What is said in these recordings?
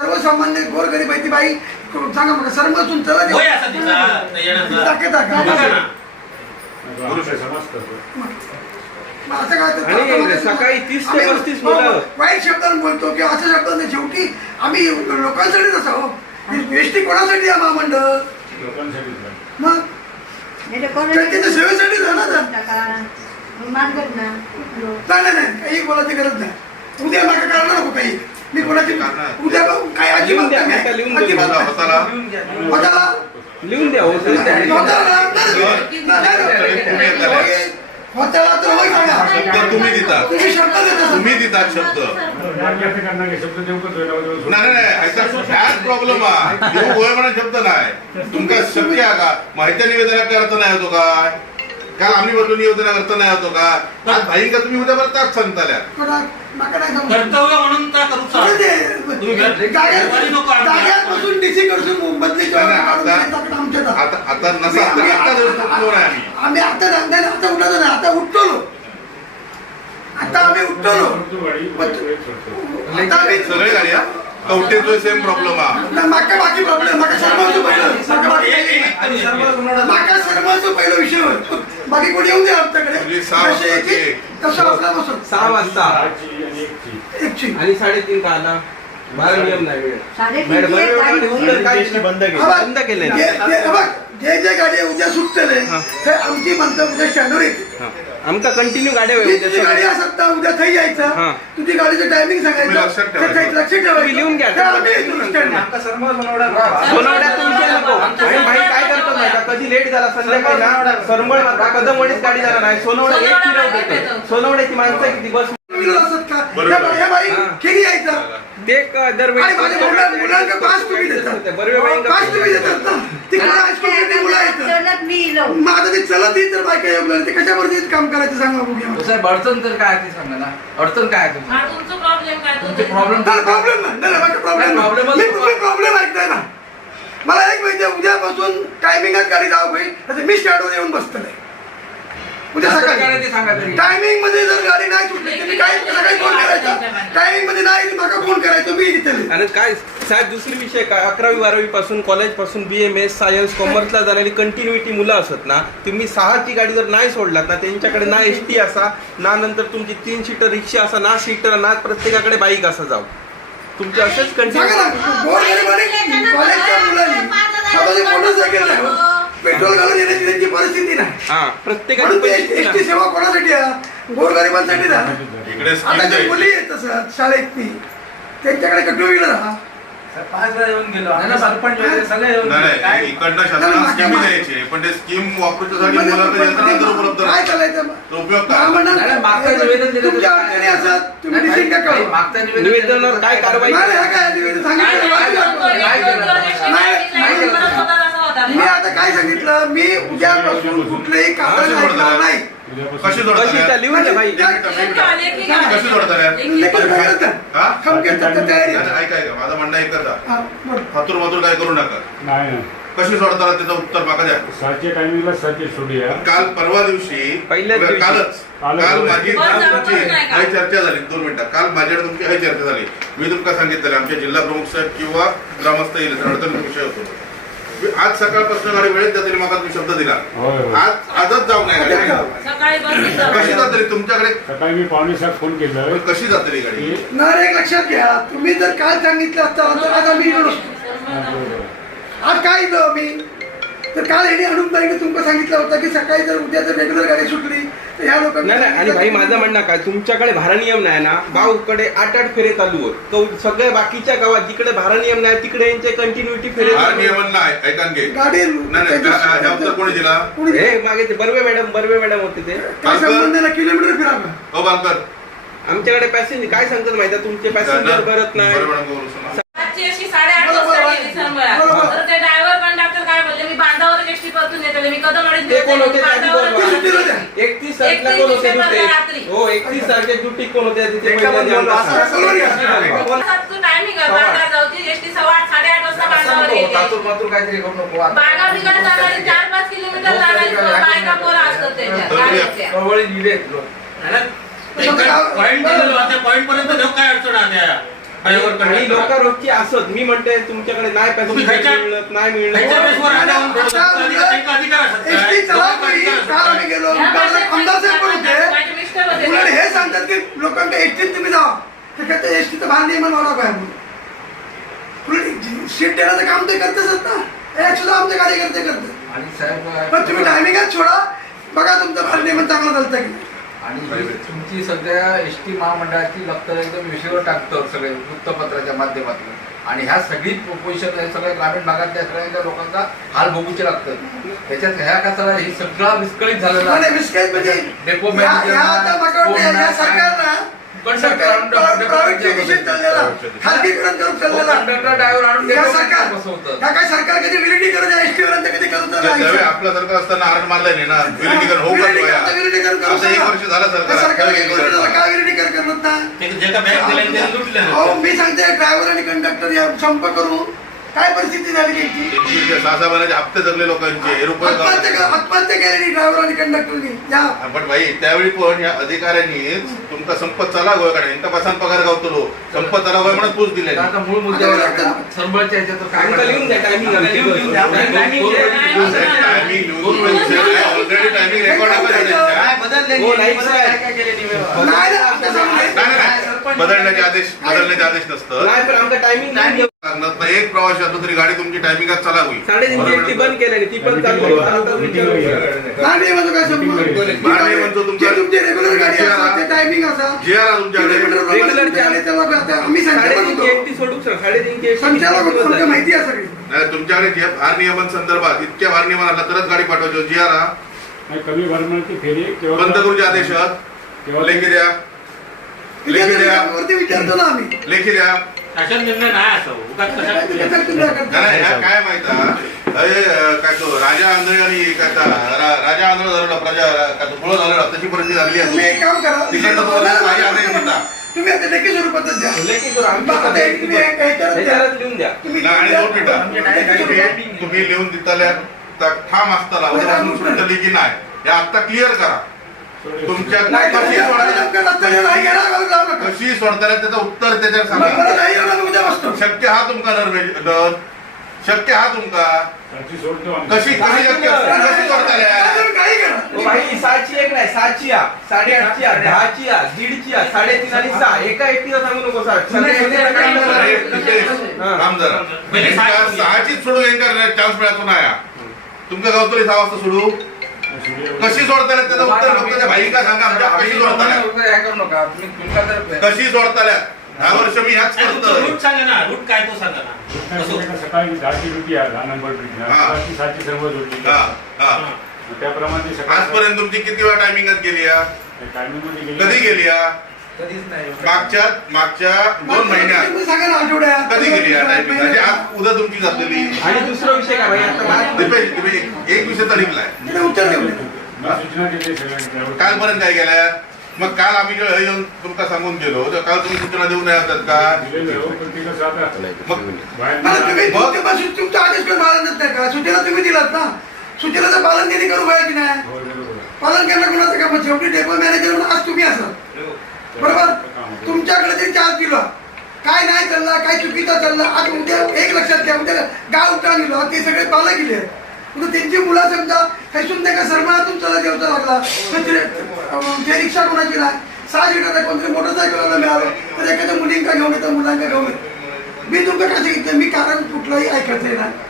सर्वसामान्य गोरगरीबाची बाई सांगा मग सरमसून चला होय असा तिचा येण्याचा. बघा ना. असं काय तर- आणि सकाळी 30 ते आम्ही 35 मुलं. वाईट शब्दाने बोलतो किंवा अशा शब्दाने शेवटी आम्ही लोकांसाठीच असावं एसटी कोणासाठी आहे महामंडळ? मग? जनतेच्या सेवेसाठी नाही. काही बोलायची गरज नाही. उद्या नका करणार नको काही. मी कोणाची उद्या काय लिहून अजिबात द्या, नाही. लिहून द्या. तर होय सांगा. शब्द तुम्ही देता. तुम्ही शब्द देता तुम्ही देतात शब्द. नाही नाही, नाही ह्याचा ह्याच प्रॉब्लेम हा. देऊ म्हणून शब्द नाही. तुमका शक्य आहे का? माहिती निवेदनाचा अर्थ नाही होतो काय? काल आम्ही निवेदना अर्थ नाही होतो का आज भाई का तुम्ही उद्या बरं ताक सांगताल्या नाही सांगू. कर्तव्य म्हणून का करू चालू दे. तुम्ही घर- जाग्यात- घरी नको आणू. जाग्यातपासून DC करतो मुंबईतली किंवा नाही, नाही, काढून आता- घेतात आमच्या दारात. आता आता नसा आता आता उठलो नाही आम्ही आम्ही आता नाही, नाही, आता उठलो नाही आता उठलो आता आम्ही उठलो आता आम्ही सगळे गाडी कवटेचो सेम प्रॉब्लेम हा नाही, माका बाकी प्रॉब्लेम माका सर्वांचं पहिलं माका बाकी. माका सर्वांचं पहिलं. बाकी कोणी येऊ दे आमच्याकडे. सहा जसे वाजता येतील, तसं असल्यापासून सहा वाजता. एकची आणि साडेतीन का आला बारा नियम नाही वेळ. साडेतीन? बंद केलं? हा बघ, बंद केलंय. जे-. जे- गाडी उद्या सुटतले हा. ते आमची म्हणतं उद्या स्टँडवर येते. हा. आमका कंटिन्यू गाड्या तुझी गाडी असत ना उद्या थै हा. यायचं तुझी गाडीचं टायमिंग सांगायचं. थै- ठेवायचं. लिहून घ्या. नको. आणि भाई काय करतो माहिती? कधी लेट झाला संध्याकाळी ना? सरमळ कदमवाडीच गाडी जाणार नाही. सोनवडा एक देतो सोनवड्याची माणसं किती? बस. असत का? हा. यायचं. ते दरवेळी पाच तुम्ही देतात बरोबर पाच तुम्ही देतात ना. ती मुलं हायस्कूलची मुलं आहेत चलत मी येलो. मग आता ते चलत येईल तर बायका येऊ लागले. ते कशावरती काम करायचं सांगा बघूया साहेब अडचण तर काय ते सांगा ना. अडचण काय? हा, तुमचं प्रॉब्लेम काय? तुमचे प्रॉब्लेम नाही. प्रॉब्लेम नाही प्रॉब्लेम नाही, problem मी च तुम्ही प्रॉब्लेम ऐकताय ना. मला एक माहिती आहे, उद्यापासून टायमिंगात गाडी जाऊ मी स्टँडवर येऊन बसतले उद्या सकाळी. टायमिंगमध्ये जर गाडी नाही सुटली काय सकाळी फोन करायचा? टायमिंगमध्ये नाही फोन करायचं मी तिथे आणि काय साहेब दुसरी विषय काय? अकरावी बारावी पासून कॉलेजपासून बी एम एस सायन्स कॉमर्सला जाणारी कंटिन्युटी मुलं असत ना तुम्ही सहाची गाडी जर नाही सोडलात ना त्यांच्याकडे ना एस टी असा ना नंतर तुमची तीन सीटर रिक्षा असा ना सीटर ना प्रत्येकाकडे बाईक असा जाऊ. तुमचे असेच कंटिन्यू ना हो. पेट्रोल घालून येण्याची त्यांची परिस्थिती नाही हा प्रत्येकाची म्हणून ते परिस्थिती एसटी ना. सेवा कोणासाठी आहे गोरगरिबांसाठी ना इकडे आता स्कीम जे मुली आहेत तसं शाळेत ती त्यांच्याकडे कटू व्हीलर हा नाही ना, सरपंच वगैरे सगळे येऊन नाही गेले. नाही इकडनं शासनाला स्कीम द्यायची पण ते स्कीम वापरण्यासाठी मुलांना यंत्रणा उपलब्ध काय नाही. चालायचं तो उपयोग काय? नाही, नाही, मागचं निवेदन दिलं तुमच्या तर अडचणी काय? असतात तुम्ही नाही, डिसिजन का नाही, करू मागचं निवेदन निवेदनावर काय कारवाई नाही, नाही, काय निवेदन सांगितलं काय काय आले की काय? कशी जोडतात यार? एक- लेखन करायचं हा? कम घेतात तर तयारी. आहे. ऐका ऐका. माझं म्हणणं ऐकत जा. हा, बरं. फातूर मातूर काय करू नका. नाही. कशी सोडताना त्याचं उत्तर मागा द्या. सातच्या टायमिंगला सातची सोडूया. काल परवा दिवशी. कालच. काल माझी नाही चर्चा झाली. दोन मिनिटं. काल माझ्याकडे तुमची काही चर्चा झाली. मी तुमका सांगितलं आमचे जिल्हा प्रमुख साहेब किंवा ग्रामस्थ येईल अडचण विषय होतो. मी आज सकाळपासून गाडी वेळेत जातली मला तुम्ही शब्द दिला. आज आजच जाऊ नाही कशी जातली तुमच्याकडे? सकाळी मी पावणे सात फोन केलं. कशी जातली गाडी? नाही एक लक्षात घ्या. तुम्ही जर काल सांगितलं असतं तर आज आम्ही काय मी? तर काल यांनी अनुपदाईने तुमचं सांगितलं होतं की सकाळी जर उद्या जर रेग्युलर गाडी सुटली तर ह्या लोकांना नाही नाही आणि भाई माझं म्हणणं काय तुमच्याकडे भारनियम नाही ना गावकडे आठ आठ फेरे चालू आहेत कौ- सगळ्या बाकीच्या गावात जिकडे भारनियम नाही तिकडे यांचे कंटिन्युटी फेरे हा चालू आहेत. नियमन नाही ऐका घे गाडी नाही नाही का- ह्या उत्तर कोणी दिला कोणी दिलं? हे मागे ते बर्वे मॅडम बर्वे मॅडम होते ते काय संबंध नाही किलोमीटर फिरावं हो बांकर आमच्याकडे पॅसेंजर काय सांगतात माहिती आहे? तुमचे पॅसेंजर भरत नाही बरोबर सुना. आजची अशी साडेआठ बरोबर, वाजता बरोबर. गेली. बरोबर. तर ते ड्रायव्हर कंडक्टर काय बोलले मी बांधावर येते मी कदम अडीच ते कोण होते? द्या. येते. एकतीस तारखेला कोण होते दुटे रात्री. हो एकतीस दुटी कोण तिथे असं आहे, जाऊची एसटी सव्वा आठ. साडेआठ वाजता बांधावर बिगाड जाणारी चार पाच किलोमीटर जाणारी बायका पोरं असतात त्याच्यात गाड्याच्या. कळवळी लिहिले आहेत लोक. पॉईंट दिलेलो आता पॉईंट पर्यंत नेऊ काय अडचण आहे त्या ड्रायव्हर आणि लोक रोजची असत. मी म्हणते तुमच्याकडे नाही खायच्या- मिळत. नाही होते. उलट हे सांगतात की लोकांना एसटीत तुम्ही जावा. एसटीचं वाढा काय म्हणून उलट सीट देण्याचं काम ते करतेच ना. हे सुद्धा आमचे कार्यकर्ते साहेब पण तुम्ही टायमिंगच सोडा. बघा तुमचं भार नियमन चांगलं चालतं की नाही. आणि तुमची सध्या एस टी महामंडळाची लक्तर एकदम विषयावर टाकतं सगळे वृत्तपत्राच्या माध्यमातून. आणि ह्या सगळी पोझिशन सगळ्या ग्रामीण भागातल्या सगळ्या लोकांचा हाल भोगूचे लागतं त्याच्यात ह्या कसा ही सगळा विस्कळीत झालेला म्हणजे डेपो वाटतं या सरकारनं खाजगीकरण करून चाललेला. या सरकार बसवतं या काय सरकार कधी विलिनीकरण या एसटी वरांचं कधी करत त्यावेळी आपलं सरकार असताना आरण मारलं नाही ना विलिनीकरण होऊ विलिनीकरण एक वर्ष झालं सरकार. काय विलिनीकरण करत ना मी सांगते ड्रायव्हर आणि कंडक्टर या संप करू. काय परिस्थिती झाली याची त्यांचे सहा सहा महिन्याचे हप्ते जगले लोकांचे हे रुपये आत्महत्या केलेली ड्रायव्हर आणि कंडक्टरनी या. पण भाई त्यावेळी पण या अधिकाऱ्यांनी तुमचा संप चला गोयकडे. यांचा बसान पगार गावतो संप चला गोय म्हणून पूस दिले आता मूळ मुद्द्यावर आहे. सरबळच्या ह्याच्यात काय लिहून द्या टायमिंग लिहून द्या. टायमिंग ऑलरेडी टायमिंग रेकॉर्ड हो साहेब. बदलण्याचे आदेश बदलण्याचे आदेश नसतं नाही पण आमचं टायमिंग नाही. नसतं. एक प्रवासी असलो तरी गाडी तुमची टायमिंगात चला होईल. साडेतीनची एसटी बंद केल्याने ती पण चालू आहे. आता विचारू नाही नाही म्हणतो काय संबंध? नाही म्हणतो तुमच्या- जे तुमची रेग्युलर गाडी असतात ते टायमिंग असा. जे आला तुमच्याकडे करता. आम्ही संचालक होतो सर. संचालक होतो माहिती आहे सगळी. नाही तुमच्याकडे जे भार नियमन संदर्भात इतक्या भार नियमन आला तरच गाडी पाठवायची जी आला नाही, कमी भरण्याची फेरी केव्हा बंद करूचे आदेश. केव्हा लेखी द्या लेखी द्या वरती विचारतो ना आम्ही लेखी द्या शासन निर्णय नाही असं उगाच काय करता? नाही, ह्या काय माहीत? अरे काय तो राजा आंधळी आणि काय ता- रा- राजा आंधळ झालेला प्रजा काय तो पुढं झालेला तशी परिस्थिती झाली तुम्ही आहे एक काम करा तिकडनं तुम्हाला काही आदेश देता. तुम्ही आता लेखी स्वरूपातच द्या लेखी करू आमची आता एक तुम्ही एक. त्याच्यावरच लिहून द्या तुम्ही आणि. लेखी स्वरूपात. तुम्ही- लिहून दिताल्या ठाम असताना उद्यापासून सुटली की नाही हे आता क्लिअर करा तुमच्या कशी या सोडताना. कशी सोडताना त्याचं उत्तर त्याच्यावर सांगा शक्य हा तुमका नर शक्य हा तुमका. कशी कशी शक्य? कशी भाई सहाची एक नाही सातची आ साडेआठची आ दहाची आ दीडची आ साडेतीन आणि सहा एका एकटीला सांगू नको सर नाही, नाही, नाही, नाही, अरे, नाही. नितेश, हा. थांब जरा पहिले यांका सहा- सहाचीच सोडू यांका चान्स मिळतो नाही तुमच्या गावतरी सहा वाजता सोडू? कशी सोडताल्या त्याचं उत्तर फक्त त्या भाईका सांगा आमच्या कशी तुम्ही तुमचा जर कशी सोडताल्या दहा वर्ष मी ह्याच करतोय. रूट सांगा ना. रूट काय तो सांगा ना. कसं? सकाळी दहाची ड्युटी आहे दहा नंबर ड्युटी हा. सर्व जोडली. हा हा. हा. त्याप्रमाणे सकाळी आजपर्यंत तुमची किती वेळा टायमिंगात गेली या? गेली. कधी गेली या? कधीच नाही मागच्या मागच्या दोन महिन्यात आठवड्यात कधी गेली या म्हणजे आज उद्या तुमची जातलेली आणि दुसरा विषय काय भाई? आता दिपेश तुम्ही एक विषय तर निघलाय. त्याला उत्तर देऊ कालपर्यंत काय गेल्या मग काल आम्ही जेव्हा येऊन तुमका सांगून गेलो तर काल तुम्ही सूचना देऊन नाही येतात का? हो, मग मला तुम्ही मग? तुमचा आदेश पालन देत नाही का? सूचना तुम्ही दिलात ना? सूचनाचं पालन त्यांनी करू पाहिजे की नाही? हो. पालन करणं कोणाचं काम शेवटी डेपो मॅनेजर म्हणून आज तुम्ही असाल बरोबर तुमच्याकडे तरी काय नाही चालला काय चुकीचा चाललं आज उद्या एक लक्षात घ्या उद्या गाव उठाव निलो ते सगळे पाला गेले. मग त्यांची मुलं समजा हसून त्या सरमाळातून चला देवचा लागला. ते रिक्षा कोणाची नाही सहा सीटर कोणतरी मोटरसायकलला मिळालं. तर एखाद्या मुलींका घेऊन येतं मुलांका घेऊन येतं. मी तुमचं कसं घेतलं? मी कारण कुठलंही ऐकायचं नाही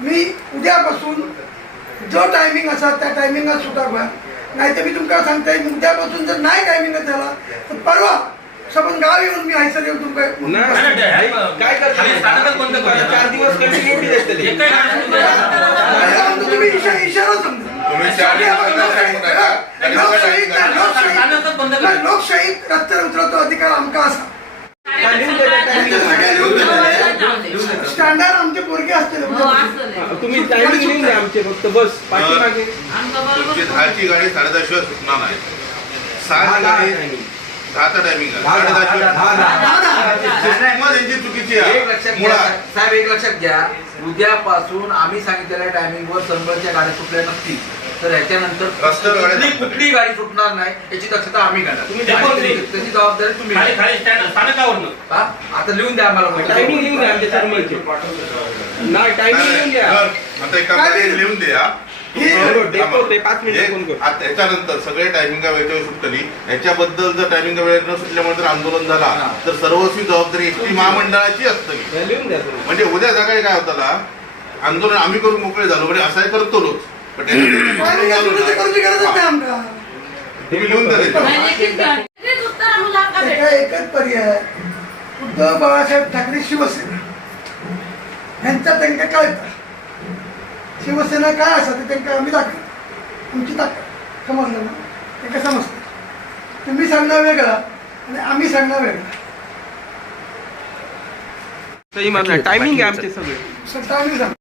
मी उद्यापासून जो टायमिंग असा त्या टायमिंगात सुटा व्हा नाही तर मी तुमका सांगताय उद्यापासून जर नाही टायमिंग त्याला तर परवा सबंध गाव येऊन मी हैसर येऊन तुमका काय करतो. चार दिवस कंटिन्युटी देते ते. एक काही नाही. अरे आमचं तुम्ही इशा- इशारा समजा. लोकशाहीत रस्त्यावर उतरवतो अधिकार आमका असा. हो, स्टँडर्ड आमचे पोरगे असतील तुम्ही टायमिंग लिहून द्या आमचे फक्त बस पाठीमागे दहाची गाडी साडेदहाशिवाय सुटणार नाही. गाडी. दहाचा टायमिंग त्यांची चुकीची एक आहे लक्षात घ्या मुळात. साहेब एक लक्षात घ्या. उद्यापासून आम्ही सांगितलेल्या टायमिंगवर संबळच्या गाड्या सुटल्या नसतील. तर ह्याच्यानंतर रस्त्यावर गाड्या कुठली सुटतात. कुठली गाडी सुटणार नाही याची दक्षता आम्ही घेणार. तुम्ही त्याची जबाबदारी तुम्ही खाली घ्या. खाली स्टँड स्थानकावरनं. हा? आता लिहून द्या आम्हाला. टायमिंग लिहून द्या आमच्या नाही टायमिंग लिहून द्या. तर आता एक काम काय करा, लिहून? लिहून द्या. त्याच्यानंतर सगळे टायमिंग वेळेच्या सुटली याच्याबद्दल जर टायमिंग वेळेत न सुटल्यामुळे जर आंदोलन झाला हा. तर सर्वस्वी जबाबदारी एसटी महामंडळाची असते. लिहून द्या तुम्ही म्हणजे उद्या सकाळी काय होतं आंदोलन आम्ही करून मोकळे झालो म्हणजे असं करतोच पण त्याच्यासाठी काय नाही, सुरू ते करूची गरजच नाही आमका. तुम्ही लिहून द्या एकच पर्याय. उद्धव बाळासाहेब ठाकरे शिवसेना. यांचा त्यांना कळतं. शिवसेना काय असं ते त्यांना आम्ही दाखव. आमची ताकद. समजलं ना? ते कसं समजतं? तुम्ही सांगणार वेगळा आणि आम्ही सांगणार वेगळा. टायमिंग आहे आमचे सगळे. सत्ता आम्ही सांगतो